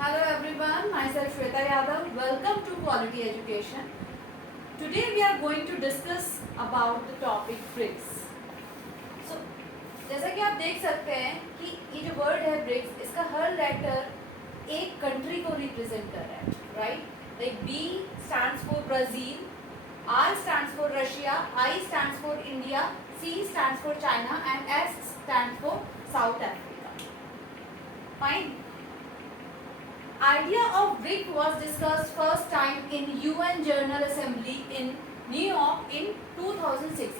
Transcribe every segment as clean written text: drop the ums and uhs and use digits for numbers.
Hello everyone, myself Shweta Yadav. Welcome to Quality Education. Today we are going to discuss about the topic BRICS. So, जैसा कि आप देख सकते हैं कि ये जो वर्ड है BRICS, इसका हर लेटर एक कंट्री को रिप्रेजेंट कर रहा है, right? Like B stands for Brazil, R stands for Russia, I stands for India, C stands for China and S stands for South Africa. Fine. Idea of BRIC was discussed first time in UN General Assembly in New York in 2006.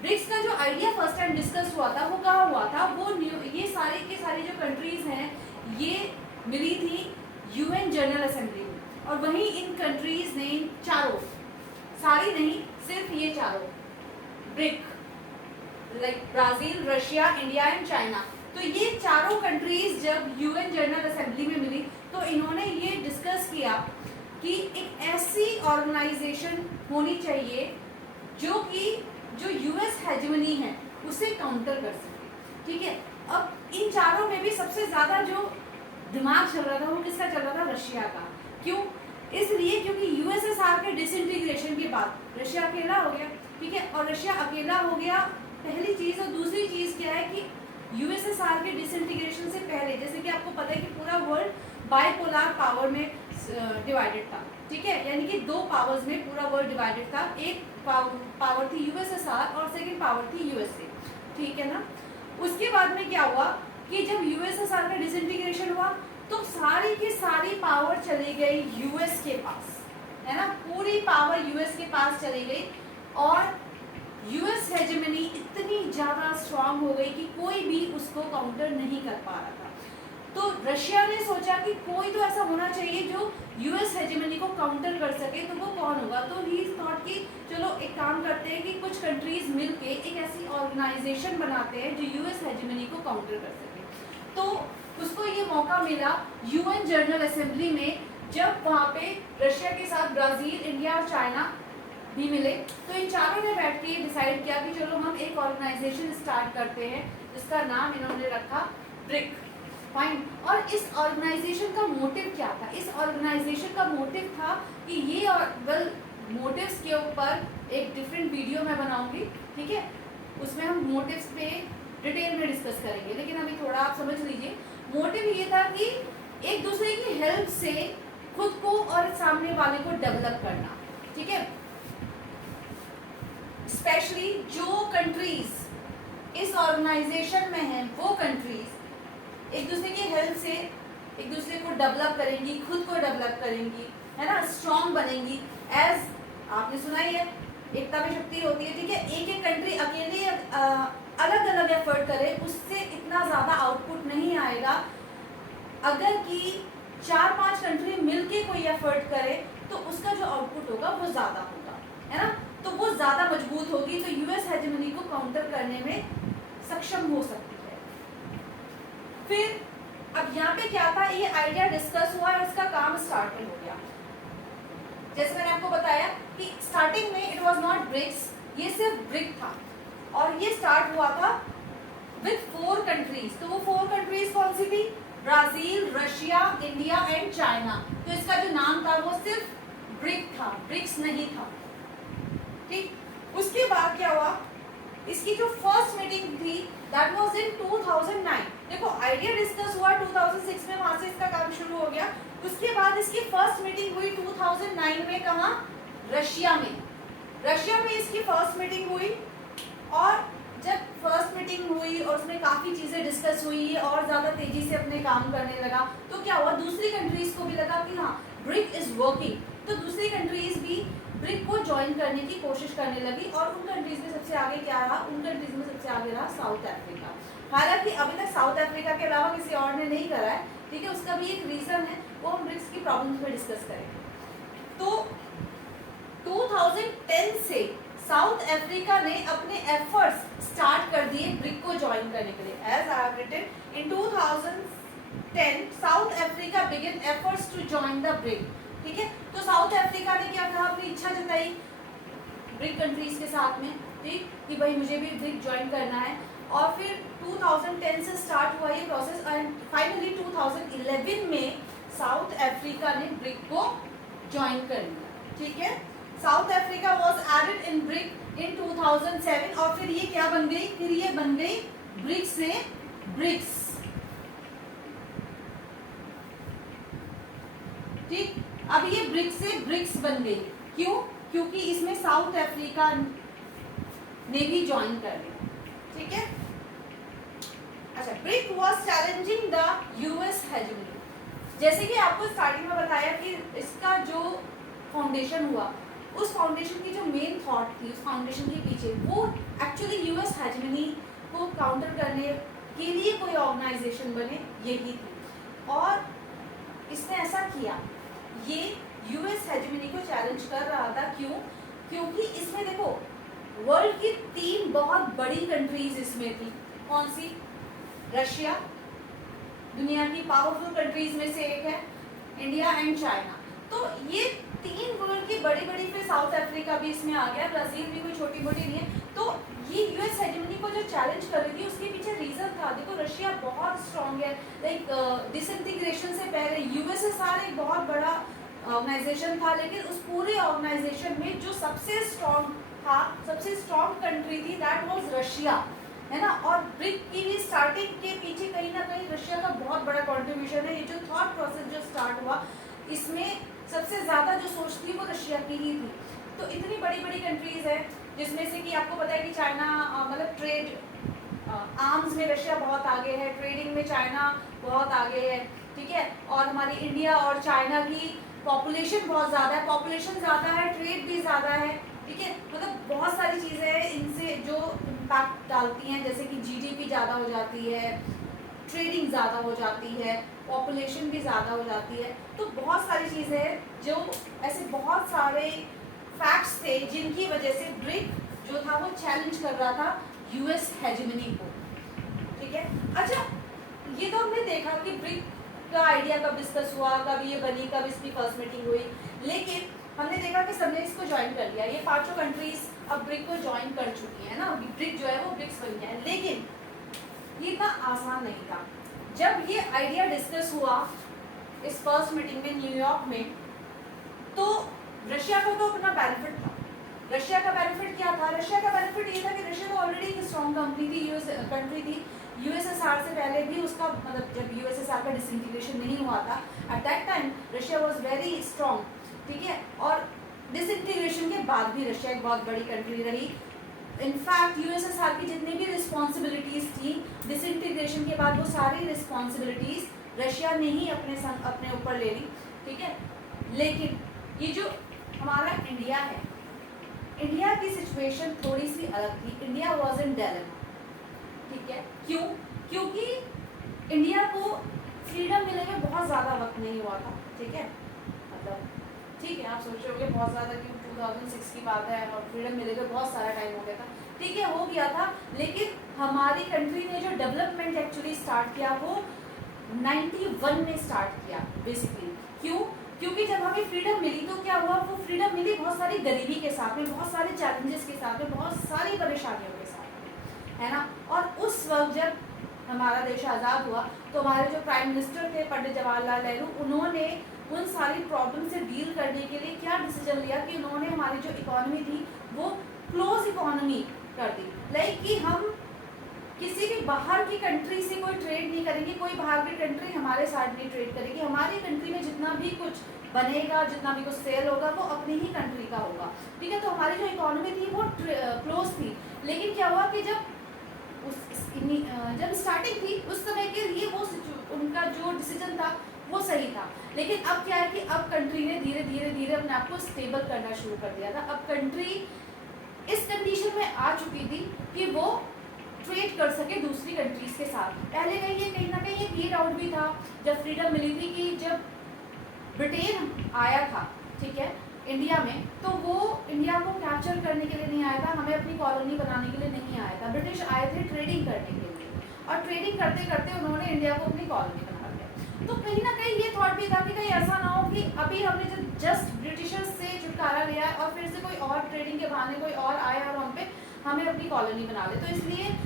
BRICS का जो idea first time discuss हुआ था वो कहाँ हुआ था? वो ये सारे के सारी जो कंट्रीज हैं ये मिली थी यूएन जनरल असेंबली में, और वहीं इन कंट्रीज ने चारों, सारी नहीं सिर्फ ये चारों brick, like Brazil, Russia, India and China, तो ये चारों कंट्रीज जब यूएन जनरल असेंबली में मिली तो इन्होंने ये डिस्कस किया कि एक ऐसी ऑर्गेनाइजेशन होनी चाहिए जो कि जो यूएस हेजेमनी है उसे काउंटर कर सके, ठीक है? अब इन चारों में भी सबसे ज्यादा जो दिमाग चल रहा था वो किसका चल रहा था? रशिया का। क्यों? इसलिए क्योंकि यूएसएसआर के डिसइंटीग्रेशन के बाद रशिया अकेला हो गया, ठीक है? और रशिया अकेला हो गया पहली चीज, और दूसरी चीज क्या है कि यूएसएसआर के डिसइंटीग्रेशन से पहले, जैसे कि आपको पता है कि पूरा वर्ल्ड बाइपोलर पावर में डिवाइडेड था, ठीक है? यानी कि दो पावर्स में पूरा वर्ल्ड डिवाइडेड था। एक पावर थी यूएसएसआर और सेकंड पावर थी यूएसए, ठीक है ना? उसके बाद में क्या हुआ कि जब यूएसएसआर का डिसइंटीग्रेशन हुआ तो सारी की सारी पावर चली गई यूएस के पास, है ना? पूरी पावर यूएस के पास चली गई और यूएस हेजेमनी इतनी ज्यादा स्ट्रांग हो गई कि कोई भी उसको काउंटर नहीं कर पा रहा था। तो रशिया ने सोचा कि कोई तो ऐसा होना चाहिए जो यूएस हेजेमनी को काउंटर कर सके, तो वो कौन होगा? तो ही थॉट कि चलो एक काम करते हैं कि कुछ कंट्रीज मिलके एक ऐसी ऑर्गेनाइजेशन बनाते हैं जो यूएस हेजेमनी को काउंटर कर सके। तो उसको ये मौका मिला यूएन जनरल असेंबली में, जब वहाँ पे रशिया के साथ ब्राजील, इंडिया और चाइना भी मिले, तो इन चारों ने बैठ के डिसाइड किया कि चलो हम एक ऑर्गेनाइजेशन स्टार्ट करते हैं जिसका नाम इन्होंने रखा ब्रिक। फाइन। और इस ऑर्गेनाइजेशन का मोटिव क्या था? इस ऑर्गेनाइजेशन का मोटिव था कि ये वेल मोटिव्स के ऊपर एक डिफरेंट वीडियो मैं बनाऊंगी, ठीक है? उसमें हम मोटिव्स पे डिटेल में डिस्कस करेंगे, लेकिन अभी थोड़ा आप समझ लीजिए। मोटिव ये था कि एक दूसरे की हेल्प से खुद को और सामने वाले को डेवलप करना, ठीक है? स्पेशली जो कंट्रीज इस ऑर्गेनाइजेशन में हैं वो कंट्रीज एक दूसरे की हेल्प से एक दूसरे को डेवलप करेंगी, खुद को डेवलप करेंगी, है ना? स्ट्रॉन्ग बनेंगी। एज आपने सुना ही है, एकता में शक्ति होती है, ठीक है? एक एक कंट्री अकेले अलग अलग एफर्ट करे उससे इतना ज़्यादा आउटपुट नहीं आएगा। अगर कि 4-5 कंट्री मिलके कोई एफर्ट करे तो उसका जो आउटपुट होगा वो ज़्यादा होगा, है ना? तो वो ज़्यादा मजबूत होगी, तो यूएस हेजेमनी को काउंटर करने में सक्षम हो सकती है। फिर अब यहाँ पे क्या था, ये आइडिया डिस्कस हुआ और इसका काम स्टार्ट हो गया। जैसे मैंने आपको बताया कि स्टार्टिंग में इट वाज नॉट ब्रिक्स, ये सिर्फ ब्रिक था और ये स्टार्ट हुआ था विद 4 कंट्रीज। तो वो 4 कंट्रीज कौन सी थी? Brazil, Russia, India and China. तो इसका जो नाम था वो सिर्फ ब्रिक था, ब्रिक्स नहीं था, ठीक? उसके बाद क्या हुआ, इसकी जो फर्स्ट मीटिंग थी दैट वाज इन 2009। देखो आइडिया डिस्कस हुआ 2006 में, वहां से इसका काम शुरू हो गया। उसके बाद इसकी फर्स्ट मीटिंग हुई 2009 में, कहाँ? रशिया में। रशिया में इसकी फर्स्ट मीटिंग हुई, और जब फर्स्ट मीटिंग हुई और उसमें काफी चीजें डिस्कस हुई, ये और ज्यादा तेजी से अपने काम करने लगा, तो क्या हुआ, दूसरी कंट्रीज को भी लगा कि हाँ ब्रिक इज वर्किंग, तो दूसरी कंट्रीज भी ब्रिक को ज्वाइन करने की कोशिश करने लगी। और उन कंट्रीज में सबसे आगे क्या रहा? उन कंट्रीज में सबसे आगे रहा साउथ अफ्रीका। हालांकि अभी तक साउथ अफ्रीका के अलावा किसी और ने नहीं करा है, ठीक है? उसका भी एक रीजन है, वो हम ब्रिक्स की प्रॉब्लम्स में डिस्कस करेंगे। तो 2010 से साउथ अफ्रीका ने अपने एफर्ट्स स्टार्ट कर दिए ब्रिक को ज्वाइन करने के लिए। As I have written in 2010 South Africa began efforts to join the BRIC, ठीक है? तो साउथ अफ्रीका ने क्या कहा, अपनी इच्छा जताई ब्रिक कंट्रीज के साथ में, ठीक, कि भाई मुझे भी ब्रिक ज्वाइन करना है। और फिर 2010 से स्टार्ट हुआ ये प्रोसेस एंड फाइनली 2011 में साउथ अफ्रीका ने ब्रिक को ज्वाइन कर लिया, ठीक है। South Africa was added in BRIC in 2007 और फिर ये क्या बन गई, फिर ये बन गई ब्रिक्स से ब्रिक्स, ठीक। अब ये ब्रिक्स से ब्रिक्स बन गई, क्यों, क्योंकि इसमें साउथ अफ्रीका ने भी ज्वाइन कर लिया, ठीक है। अच्छा, brick was challenging the US hegemony. जैसे कि आपको स्टार्टिंग में बताया कि इसका जो फाउंडेशन हुआ, उस फाउंडेशन की जो मेन थॉट थी उस फाउंडेशन के पीछे, वो एक्चुअली यूएस हेजेमनी को काउंटर करने के लिए कोई ऑर्गेनाइजेशन बने, यही थी। और इसने ऐसा किया, ये यूएस हेजेमनी को चैलेंज कर रहा था, क्यों, क्योंकि इसमें देखो वर्ल्ड की 3 बहुत बड़ी कंट्रीज इसमें थी। कौन सी? रशिया, दुनिया की पावरफुल कंट्रीज में से एक है, इंडिया एंड चाइना। तो ये 3 वर्ल्ड की बड़ी बड़ी, फिर साउथ अफ्रीका भी इसमें आ गया, ब्राजील भी कोई छोटी मोटी नहीं है। तो ये यूएस हेजेमनी को जो चैलेंज कर रही थी उसके पीछे रीजन था। देखो रशिया बहुत स्ट्रांग है, लाइक डिसइंटीग्रेशन से पहले यूएसएसआर एक बहुत बड़ा ऑर्गेनाइजेशन था, लेकिन उस पूरे ऑर्गेनाइजेशन में जो सबसे स्ट्रांग था, सबसे स्ट्रांग कंट्री थी, दैट वाज रशिया, है ना। और ब्रिक की भी स्टार्टिंग के पीछे कहीं ना कहीं रशिया का बहुत बड़ा कंट्रीब्यूशन है। ये जो थॉट प्रोसेस जो स्टार्ट हुआ, इसमें सबसे ज्यादा जो सोच थी वो रशिया की ही थी। तो इतनी बड़ी बड़ी कंट्रीज है, जिसमें से कि आपको पता है कि चाइना मतलब ट्रेड आर्म्स में रशिया बहुत आगे है, ट्रेडिंग में चाइना बहुत आगे है, ठीक है। और हमारी इंडिया और चाइना की पॉपुलेशन बहुत ज़्यादा है, पॉपुलेशन ज़्यादा है, ट्रेड भी ज़्यादा है, ठीक है। मतलब बहुत सारी चीज़ें हैं इनसे जो इम्पैक्ट डालती हैं, जैसे कि जीडीपी ज़्यादा हो जाती है, ट्रेडिंग ज़्यादा हो जाती है, पॉपुलेशन भी ज़्यादा हो जाती है। तो बहुत सारी चीज़ें हैं, जो ऐसे बहुत सारे फैक्ट्स थे जिनकी वजह से ब्रिक जो था वो चैलेंज कर रहा था यूएस हेजेमनी को, ठीक है। अच्छा, ये तो हमने देखा कि ब्रिक का आइडिया कब डिस्कस हुआ, कब ये बनी, कब इसकी फर्स्ट मीटिंग हुई, लेकिन हमने देखा कि सबने इसको ज्वाइन कर लिया। ये 5 कंट्रीज अब ब्रिक को ज्वाइन कर चुकी है ना, ब्रिक जो है वो ब्रिक्स बन गया है। लेकिन ये इतना आसान नहीं था। जब ये आइडिया डिस्कस हुआ इस फर्स्ट मीटिंग में न्यूयॉर्क में, तो रशिया का तो अपना बेनिफिट था। रशिया का बेनिफिट क्या था? रशिया का बेनिफिट ये था कि रशिया तो ऑलरेडी एक स्ट्रॉन्ग कंपनी थी, कंट्री थी। यूएसएसआर से पहले भी उसका मतलब जब यूएसएसआर का डिसइंटीग्रेशन नहीं हुआ था, at that time Russia was very strong, ठीक है। और डिसइंटीग्रेशन के बाद भी रशिया एक बहुत बड़ी कंट्री रही। इनफैक्ट यूएसएसआर की जितनी भी रिस्पॉन्सिबिलिटीज़ थी डिसइंटीग्रेशन के बाद, वो सारी रिस्पॉन्सिबिलिटीज़ रशिया ने ही अपने ऊपर ले ली, ठीक है। लेकिन ये जो हमारा इंडिया है, इंडिया की सिचुएशन थोड़ी सी अलग थी। इंडिया वॉज इन डिलेमा, ठीक है। क्यों? क्योंकि इंडिया को फ्रीडम मिले में बहुत ज़्यादा वक्त नहीं हुआ था, ठीक है। मतलब ठीक है, आप सोच रहे होंगे बहुत ज़्यादा क्यों, 2006 की बात है और फ्रीडम मिले में बहुत सारा टाइम हो गया था, ठीक है, हो गया था। लेकिन हमारी कंट्री ने जो डेवलपमेंट एक्चुअली स्टार्ट किया वो 91 में स्टार्ट किया बेसिकली। क्यों? क्योंकि जब हमें फ्रीडम मिली तो क्या हुआ, वो फ्रीडम मिली बहुत सारी गरीबी के साथ में, बहुत सारे चैलेंजेस के साथ में, बहुत सारी परेशानियों के साथ में, है ना। और उस वक्त जब हमारा देश आज़ाद हुआ तो हमारे जो प्राइम मिनिस्टर थे पंडित जवाहरलाल नेहरू, उन्होंने उन सारी प्रॉब्लम से डील करने के लिए क्या डिसीजन लिया कि उन्होंने हमारी जो इकोनॉमी थी वो क्लोज इकोनॉमी कर दी। लाइक कि हम किसी भी बाहर की कंट्री से कोई ट्रेड नहीं करेंगे, कोई बाहर की कंट्री हमारे साथ नहीं ट्रेड करेगी। हमारी कंट्री में जितना भी कुछ बनेगा, जितना भी कुछ सेल होगा वो अपनी ही कंट्री का होगा, ठीक है। तो हमारी जो इकोनॉमी थी वो क्लोज थी। लेकिन क्या हुआ कि जब जब स्टार्टिंग थी उस समय के लिए वो उनका जो डिसीजन था वो सही था। लेकिन अब क्या है कि अब कंट्री ने धीरे धीरे धीरे अपने आप को स्टेबल करना शुरू कर दिया था। अब कंट्री इस कंडीशन में आ चुकी थी कि वो ट्रेड कर सके दूसरी कंट्रीज के साथ। पहले कहीं ना कहीं ये डाउट भी था जब फ्रीडम मिली थी कि जब ब्रिटेन आया था, ठीक है, इंडिया में, तो वो इंडिया को कैप्चर करने के लिए नहीं आया था, हमें अपनी कॉलोनी बनाने के लिए नहीं आया था। ब्रिटिश आए थे ट्रेडिंग करने के लिए, और ट्रेडिंग करते करते उन्होंने इंडिया को अपनी कॉलोनी बना लिया। तो कहीं ना कहीं ये थॉट भी था कि कहीं ऐसा ना हो कि अभी हमने जस्ट ब्रिटिशर्स से छुटकारा लिया है और फिर से कोई और ट्रेडिंग के बहाने कोई और आया और हम पे हमें अपनी कॉलोनी बना ले। तो इसलिए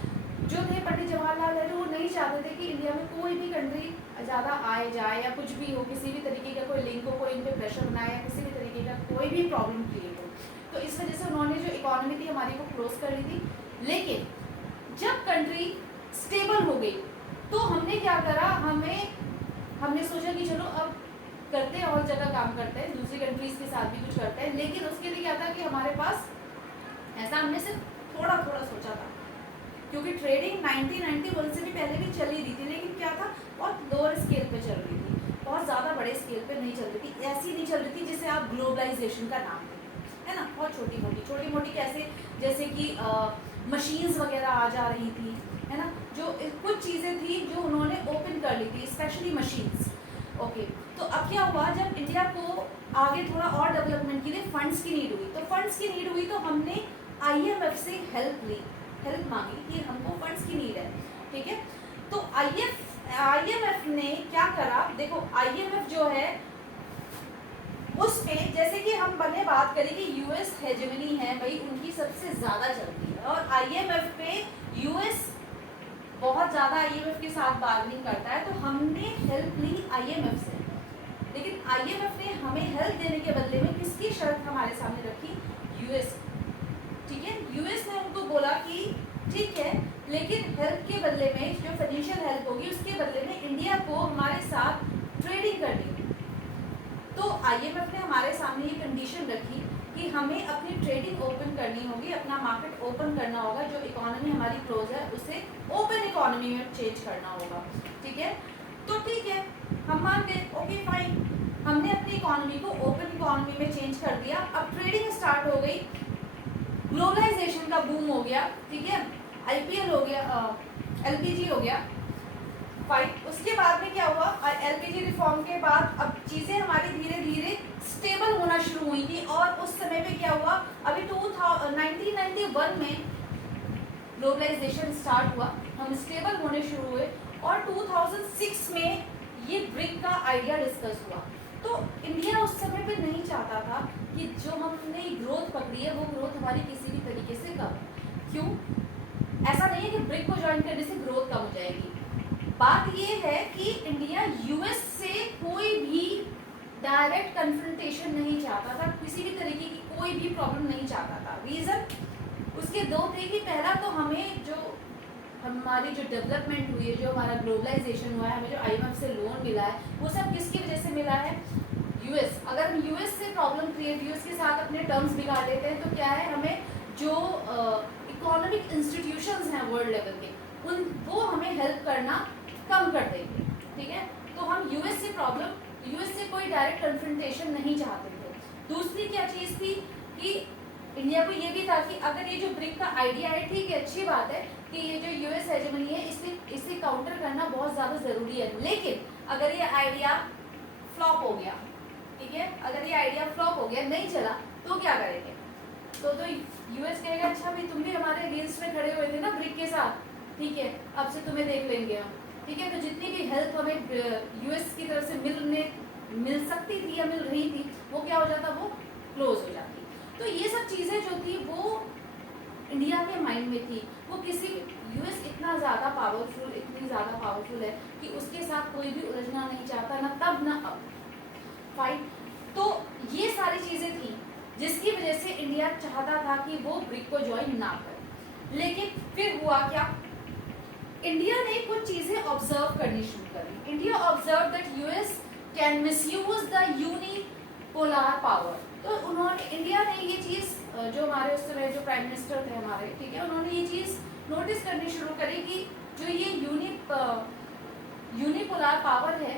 जो थे पंडित जवाहरलाल नेहरू, वो नहीं चाहते थे कि इंडिया में कोई भी कंट्री ज़्यादा आए जाए या कुछ भी हो, किसी भी तरीके का कोई लिंक हो, कोई इन पे प्रेशर बनाए या किसी भी तरीके का कोई भी प्रॉब्लम क्रिएट हो, तो इस वजह से उन्होंने जो इकोनॉमी थी हमारी को क्लोज कर ली थी। लेकिन जब कंट्री स्टेबल हो गई तो हमने क्या करा, हमने सोचा कि चलो अब करते हैं और जगह काम करते हैं, दूसरी कंट्रीज के साथ भी कुछ करते हैं। लेकिन उसके लिए क्या था कि हमारे पास ऐसा हमने सिर्फ थोड़ा थोड़ा सोचा था, क्योंकि ट्रेडिंग 1991 से भी पहले भी चली रही थी, लेकिन क्या था बहुत लोअर स्केल पे चल रही थी, बहुत ज़्यादा बड़े स्केल पे नहीं चल रही थी, ऐसी नहीं चल रही थी जिसे आप ग्लोबलाइजेशन का नाम दें, है ना। बहुत छोटी मोटी कैसे, जैसे कि मशीन्स वगैरह आ जा रही थी, है ना, जो कुछ चीज़ें थी जो उन्होंने ओपन कर ली थी, स्पेशली मशीन्स। ओके, तो अब क्या हुआ, जब इंडिया को आगे थोड़ा और डेवलपमेंट के लिए फंड्स की नीड हुई, तो फंड्स की नीड हुई तो हमने IMF से हेल्प मांगी कि हमको फंड्स की नीड है, ठीक है। तो IMF ने क्या करा, देखो IMF जो है उस पे, जैसे कि हम बने बात करें कि US हेजेमनी है भाई, उनकी सबसे ज़्यादा चलती है, और IMF पे US बहुत ज़्यादा IMF के साथ बार्गेनिंग करता है, तो हमने हेल्प ली IMF से। लेकिन IMF ने हमें हेल्प देने के बदले में किसकी शर्त हमारे सामने रखी, US, ठीक है। US ने उनको बोला कि ठीक है, लेकिन हेल्प के बदले में, जो फाइनेंशियल हेल्प होगी उसके बदले में इंडिया को हमारे साथ ट्रेडिंग करनी है। तो IMF ने हमारे सामने ये कंडीशन रखी कि हमें अपनी ट्रेडिंग ओपन करनी होगी, अपना मार्केट ओपन करना होगा, जो इकोनॉमी हमारी क्लोज है उसे ओपन इकोनॉमी में चेंज करना होगा, ठीक है। तो ठीक है, हम मान गए, ओके फाइन, हमने अपनी इकोनॉमी को ओपन इकोनॉमी में चेंज कर दिया, अब ट्रेडिंग स्टार्ट हो गई, ग्लोबलाइजेशन का बूम हो गया, ठीक है, IPL हो गया, LPG हो गया, फाइन। उसके बाद में क्या हुआ, LPG रिफॉर्म के बाद अब चीज़ें हमारी धीरे धीरे स्टेबल होना शुरू हुई थी, और उस समय पे क्या हुआ, अभी 1991 में ग्लोबलाइजेशन स्टार्ट हुआ, हम स्टेबल होने शुरू हुए, और 2006 में ये ब्रिक का आइडिया डिस्कस हुआ। तो इंडिया उस समय पे नहीं चाहता था कि जो हमने ग्रोथ पकड़ी है वो ग्रोथ हमारी किसी भी तरीके से कम। क्यों? ऐसा नहीं है कि ब्रिक को ज्वाइन करने से ग्रोथ कम हो जाएगी, बात ये है कि इंडिया US से कोई भी डायरेक्ट कन्फ्रंटेशन नहीं चाहता था, किसी भी तरीके की कोई भी प्रॉब्लम नहीं चाहता था। रीज़न उसके दो थे कि पहला तो हमें जो हमारी जो डेवलपमेंट हुई है, जो हमारा ग्लोबलाइजेशन हुआ है, हमें जो IMF से लोन मिला है, वो सब किसकी वजह से मिला है, US। अगर हम US से प्रॉब्लम क्रिएट, US के साथ अपने टर्म्स बिगाड़ लेते हैं तो क्या है, हमें जो इकोनॉमिक इंस्टीट्यूशंस हैं वर्ल्ड लेवल के, वो हमें हेल्प करना कम कर देंगे, ठीक है। तो हम US से कोई डायरेक्ट कन्फ्रंटेशन नहीं चाहते थे। दूसरी क्या चीज़ थी कि इंडिया को ये भी था कि अगर ये जो ब्रिक का आइडिया है, ठीक है, अच्छी बात है कि ये जो US हेजेमनी है इसे काउंटर करना बहुत ज़्यादा ज़रूरी है, लेकिन अगर ये आइडिया फ्लॉप हो गया, ठीक है, अगर ये आइडिया फ्लॉप हो गया, नहीं चला, तो क्या करेंगे, तो US कहेगा अच्छा भाई तुम भी हमारे अगेंस्ट में खड़े हुए थे ना ब्रिक के साथ, ठीक है, अब से तुम्हें देख लेंगे हम, ठीक है। तो जितनी भी हेल्प हमें US की तरफ से मिल सकती थी या मिल रही थी, वो क्या हो जाता, वो क्लोज हो जाती। तो ये सब चीज़ें जो थी वो इंडिया के माइंड में थी, वो किसी US इतनी ज़्यादा पावरफुल है कि उसके साथ कोई भी उलझना नहीं चाहता, ना तब ना अब, फाइन। तो ये सारी चीज़ें थी जिसकी वजह से इंडिया चाहता था कि वो ब्रिक को ज्वाइन ना करे। लेकिन फिर हुआ क्या, इंडिया ने कुछ चीज़ें ऑब्जर्व करनी शुरू करी। India observe that US can misuse the unipolar power. तो इंडिया ने ये चीज़, जो हमारे उस समय जो प्राइम मिनिस्टर थे हमारे, ठीक है, उन्होंने ये चीज़ नोटिस करनी शुरू करी कि जो ये यूनिपोलर पावर है,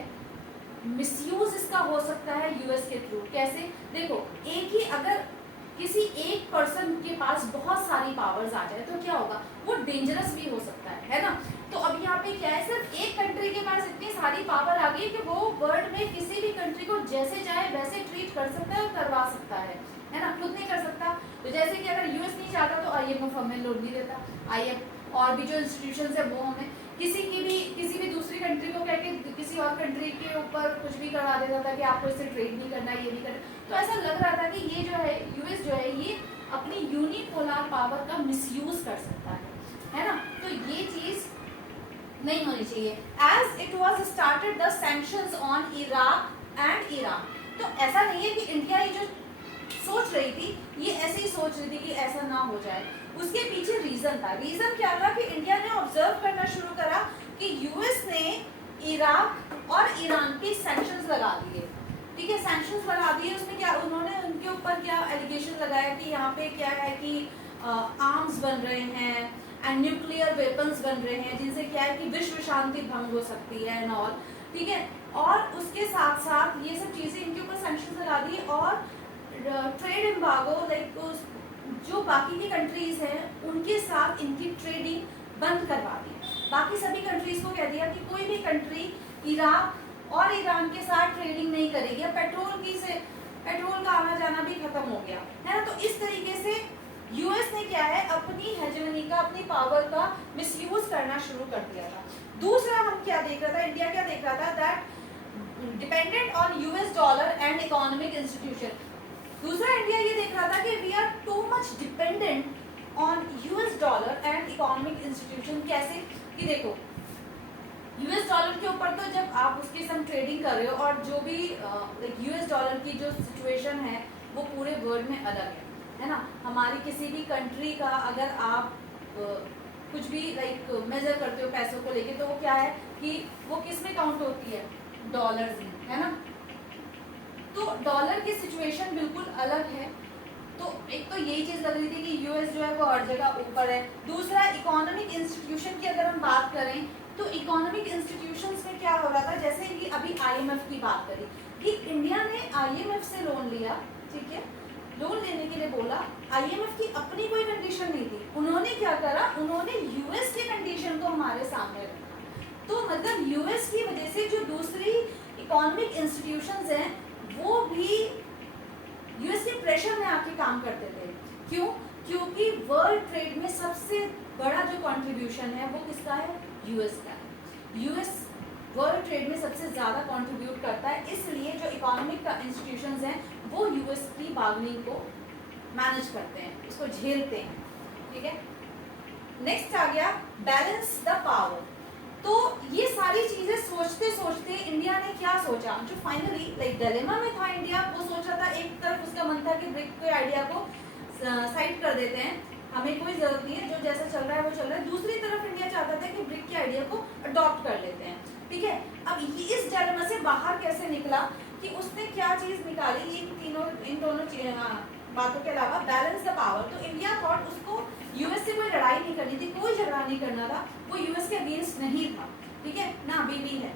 मिसयूज इसका हो सकता है US के थ्रू। कैसे? देखो, एक ही अगर किसी एक पर्सन के पास बहुत सारी पावर्स आ जाए तो क्या होगा, वो डेंजरस भी हो सकता है ना। तो अब यहाँ पे क्या है, सिर्फ एक कंट्री के पास इतनी सारी पावर आ गई कि वो वर्ल्ड में किसी भी कंट्री को जैसे चाहे वैसे ट्रीट कर सकता है और करवा सकता है ना, खुद नहीं कर सकता। तो जैसे कि अगर US नहीं चाहता तो IMF हमें लोन नहीं देता, IMF और भी जो इंस्टीट्यूशन है वो हमें किसी भी दूसरी कंट्री को कहके किसी और कंट्री के ऊपर कुछ भी करवा देता था कि आपको इससे ट्रेड नहीं करना, ये नहीं करना। तो ऐसा लग रहा था कि ये जो है US जो है ये अपनी यूनिपोलर पावर का मिसयूज कर सकता है ना। तो ये चीज़ नहीं होनी चाहिए, as it was started the sanctions on Iraq and Iran. तो ऐसा नहीं है कि इंडिया ये जो सोच रही थी ये ऐसे ही सोच रही थी कि ऐसा ना हो जाए, उसके पीछे रीजन था। रीजन क्या था कि इंडिया ने ऑब्जर्व करना शुरू करा कि यूएस ने इराक और ईरान पे सैंक्शंस लगा दिए, ठीक है, सैंक्शंस लगा दिए। उसमें क्या उन्होंने उनके ऊपर क्या एलिगेशन लगाया कि यहाँ पे क्या है कि आर्म्स बन रहे हैं एंड न्यूक्लियर वेपन्स बन रहे हैं, जिनसे क्या है कि विश्व शांति भंग हो सकती है एंड ऑल, ठीक है। और उसके साथ साथ ये सब चीजें इनके ऊपर सैंक्शंस लगा दी और ट्रेड एम्बार्गो लाइक जो बाकी की कंट्रीज हैं उनके साथ इनकी ट्रेडिंग बंद करवा दी। बाकी सभी कंट्रीज को कह दिया कि कोई भी कंट्री इराक और ईरान के साथ ट्रेडिंग नहीं करेगी। पेट्रोल का आना जाना भी खत्म हो गया है ना। तो इस तरीके से यूएस ने क्या है अपनी हेजेमनी का, अपनी पावर का मिसयूज करना शुरू कर दिया था। दूसरा हम क्या देख रहा था, इंडिया क्या देख रहा था, that dependent on US dollar and economic institution. दूसरा इंडिया ये देख रहा था कि we are too much dependent on US dollar and economic institution. कैसे कि देखो यूएस डॉलर के ऊपर तो जब आप उसके संग ट्रेडिंग कर रहे हो और जो भी यूएस डॉलर की जो सिचुएशन है वो पूरे वर्ल्ड में अलग है ना। हमारी किसी भी कंट्री का अगर आप कुछ भी लाइक मेजर करते हो पैसों को लेके तो वो क्या है कि वो किस में काउंट होती है, डॉलर्स में, है ना। तो डॉलर की सिचुएशन बिल्कुल अलग है। तो एक तो यही चीज लग रही थी कि यूएस जो है वो हर जगह ऊपर है। दूसरा इकोनॉमिक इंस्टीट्यूशन की अगर हम बात करें तो इकोनॉमिक इंस्टीट्यूशंस में क्या हो रहा था, जैसे कि अभी आईएमएफ की बात करी कि इंडिया ने आईएमएफ से लोन लिया, ठीक है, लोन लेने के लिए बोला। आईएमएफ की अपनी कोई कंडीशन नहीं थी, उन्होंने क्या करा, उन्होंने यूएस की कंडीशन को हमारे सामने रखा। तो मतलब यूएस की वजह से जो दूसरी इकोनॉमिक इंस्टीट्यूशंस हैं वो भी यूएस के प्रेशर में आके काम करते थे। क्यों? क्योंकि वर्ल्ड ट्रेड में सबसे बड़ा जो कंट्रीब्यूशन है वो किसका है, यूएस का है। यूएस वर्ल्ड ट्रेड में सबसे ज्यादा कंट्रीब्यूट करता है, इसलिए जो इकोनॉमिक का इंस्टीट्यूशंस हैं वो यूएस की बार्गेनिंग को मैनेज करते हैं, इसको झेलते हैं, ठीक है। नेक्स्ट आ गया बैलेंस द पावर। तो ये सारी चीजें सोचते सोचते इंडिया ने क्या सोचा, जो फाइनली लाइक डिलेमा में था इंडिया, वो सोच रहा था, एक तरफ उसका मन था कि ब्रिक के आइडिया को साइड कर देते हैं, हमें कोई जरूरत नहीं है, जो जैसा चल रहा है वो चल रहा है। दूसरी तरफ इंडिया चाहता था कि ब्रिक के आइडिया को अडॉप्ट कर लेते हैं, ठीक है। अब इस डिलेमा से बाहर कैसे निकला कि उसने क्या चीज निकाली, इन दोनों बातों के अलावा बैलेंस द पावर। तो इंडिया थॉट उसको यूएस से कोई लड़ाई नहीं करनी थी, कोई झगड़ा नहीं करना था, वो यूएस के अगेंस्ट नहीं था, ठीक है ना, अभी भी है।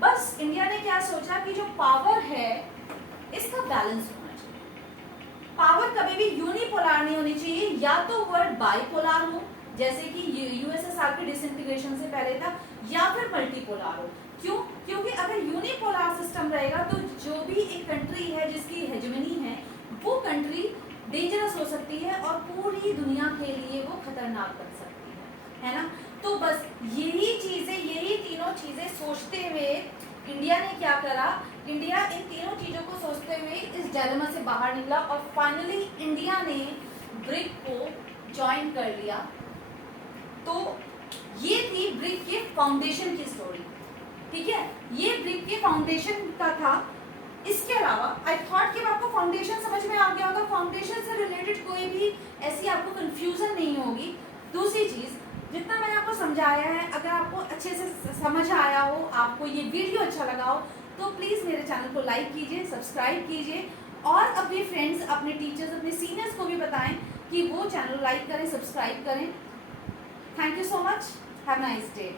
बस इंडिया ने क्या सोचा कि जो पावर है इसका बैलेंस होना चाहिए। पावर कभी भी यूनिपोलर नहीं होनी चाहिए, या तो वर्ड बाइपोलर हो जैसे कि यूएसएसआर के डिसइंटीग्रेशन से पहले था, या फिर मल्टीपोलर हो। क्यों? क्योंकि अगर यूनिपोलर सिस्टम रहेगा तो जो भी एक कंट्री है जिसकी हेजेमनी है वो कंट्री डेंजरस हो सकती है और पूरी दुनिया के लिए वो खतरनाक बन सकती है ना। तो बस यही तीनों चीजें सोचते हुए इंडिया ने क्या करा, इंडिया इन तीनों चीजों को सोचते हुए इस डिलेमा से बाहर निकला और फाइनली इंडिया ने ब्रिक को ज्वाइन कर लिया। तो ये थी ब्रिक के फाउंडेशन की स्टोरी, ठीक है, ये ब्रिक के फाउंडेशन का था। इसके अलावा आई थॉट कि आपको फाउंडेशन समझ में आ गया होगा, फाउंडेशन से रिलेटेड कोई भी ऐसी आपको कंफ्यूजन नहीं होगी। दूसरी चीज, जितना मैंने आपको समझाया है, अगर आपको अच्छे से समझ आया हो, आपको ये वीडियो अच्छा लगा हो, तो प्लीज मेरे चैनल को लाइक कीजिए, सब्सक्राइब कीजिए और अपने फ्रेंड्स, अपने टीचर्स, अपने सीनियर्स को भी बताएं कि वो चैनल लाइक करें, सब्सक्राइब करें। Thank you so much, have a nice day.